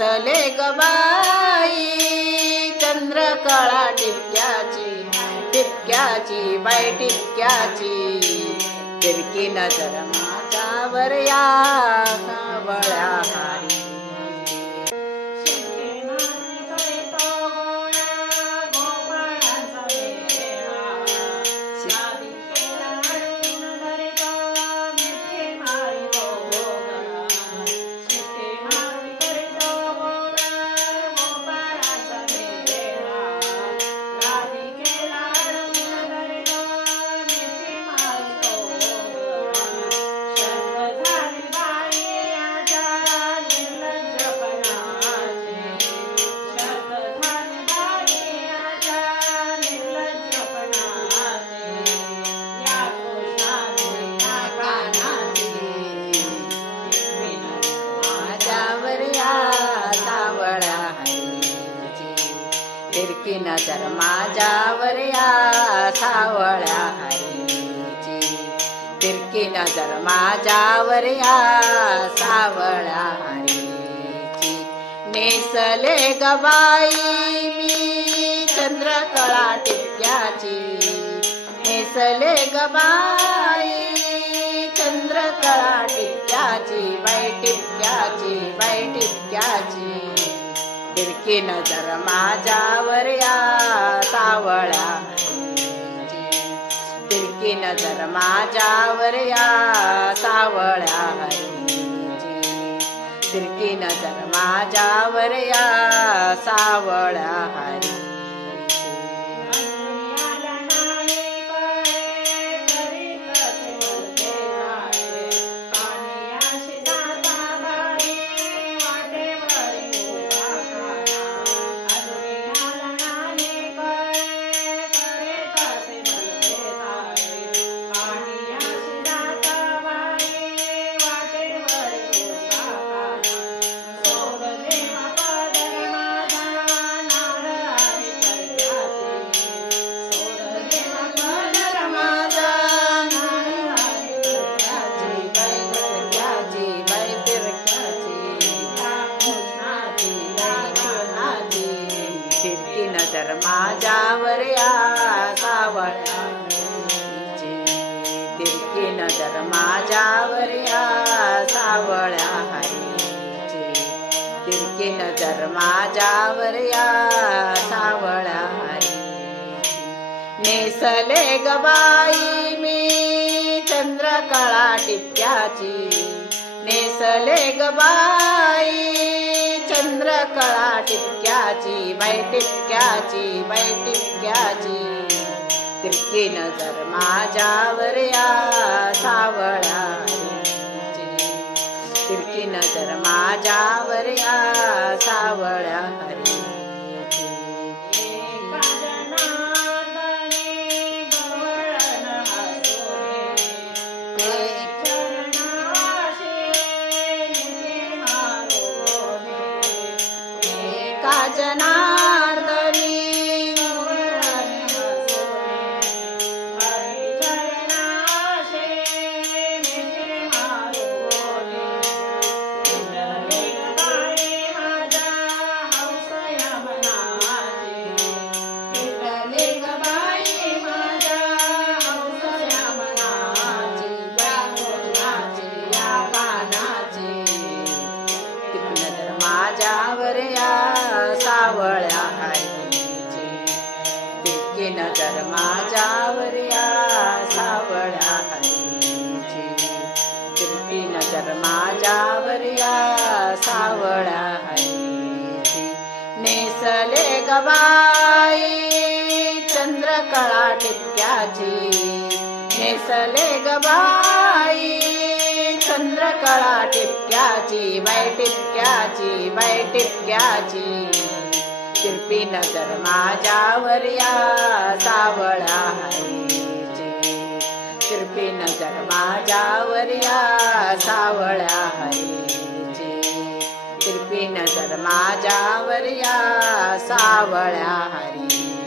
नेसले ग बाई चंद्रकळा टिपक्याची बाई टिपक्याची तिरकी नजर माझ्यावर या सावळ्या हारी तिरकी नजर माझ्यावर या सावळ्या हरीची तिरकी नजर माझ्यावर या सावळ्या हरीची नेसले ग बाई मी चंद्रकळा टिपक्याची नेसले ग बाई चंद्रकळा टिपक्याची बाई टिपक्याची तिरकी नजर माझ्यावर या सावळ्या हरीची तिरकी नजर माझ्यावर या सावळ्या हरीची तिरकी नजर माझ्यावर या सावळ्या हरीची तिरकी नजर माझ्यावर या सावळ्या हरीची तिरकी नजर माझ्यावर या सावळ्या हरीची तिरकी नजर माझ्यावर या सावळ्या हरीची नेसले ग बाई मी चंद्रकळा टिपक्याची नेसले ग बाई चंद्रकळा टिपक्याची बाई टिपक्याची तिरकी नजर माझ्यावर या सावळ्या हरीची तिरकी नजर माझ्यावर या सावळ्या हरीची जनार्दनी माझ्यावर या सावळ्या हरीची तिरकी नजर माझ्यावर या सावळ्या हरीची तिरकी नजर माझ्यावर या सावळ्या हरीची नेसले ग बाई चंद्रकळा टिपक्याची नेसले ग बाई चंद्रकळा टिपक्याची बाई टिपक्याची तिरपी नजर माझ्यावर या सावळ्या हरीची तिरपी नजर माझ्यावर या सावळ्या हरीची तिरपी नजर माझ्यावर या सावळ्या हरीची